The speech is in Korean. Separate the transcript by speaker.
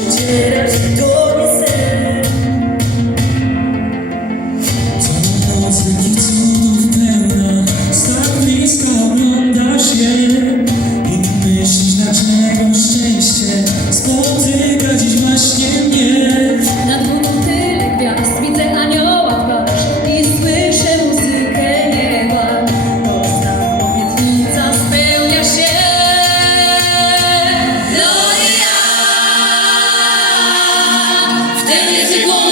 Speaker 1: nie sen
Speaker 2: Cause won't